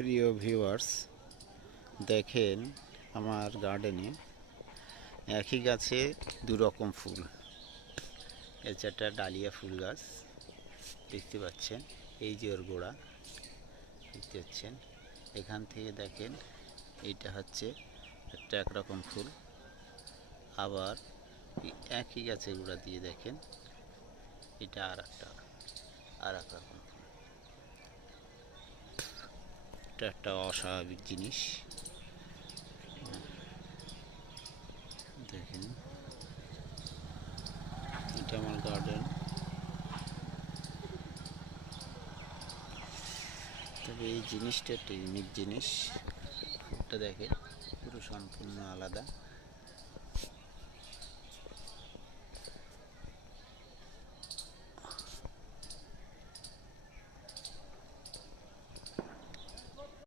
প্রিয় ভিউয়ার্স, দেখেন আমার গার্ডেনে একই গাছে দু রকম ফুল। এটা একটা ডালিয়া ফুল গাছ, দেখতে পাচ্ছেন। এই যে ওর গোড়া দেখতে পাচ্ছেন। এখান থেকে দেখেন এইটা হচ্ছে একটা একরকম ফুল। আবার একই গাছের গোড়া দিয়ে দেখেন এটা আর এক রকম ফুল। এটা একটা অস্বাভাবিক জিনিস। দেখেন, এটা আমার গার্ডেন। তবে এই জিনিসটা একটা ইউনিক জিনিস। এটা দেখেন পুরো সম্পূর্ণ আলাদা।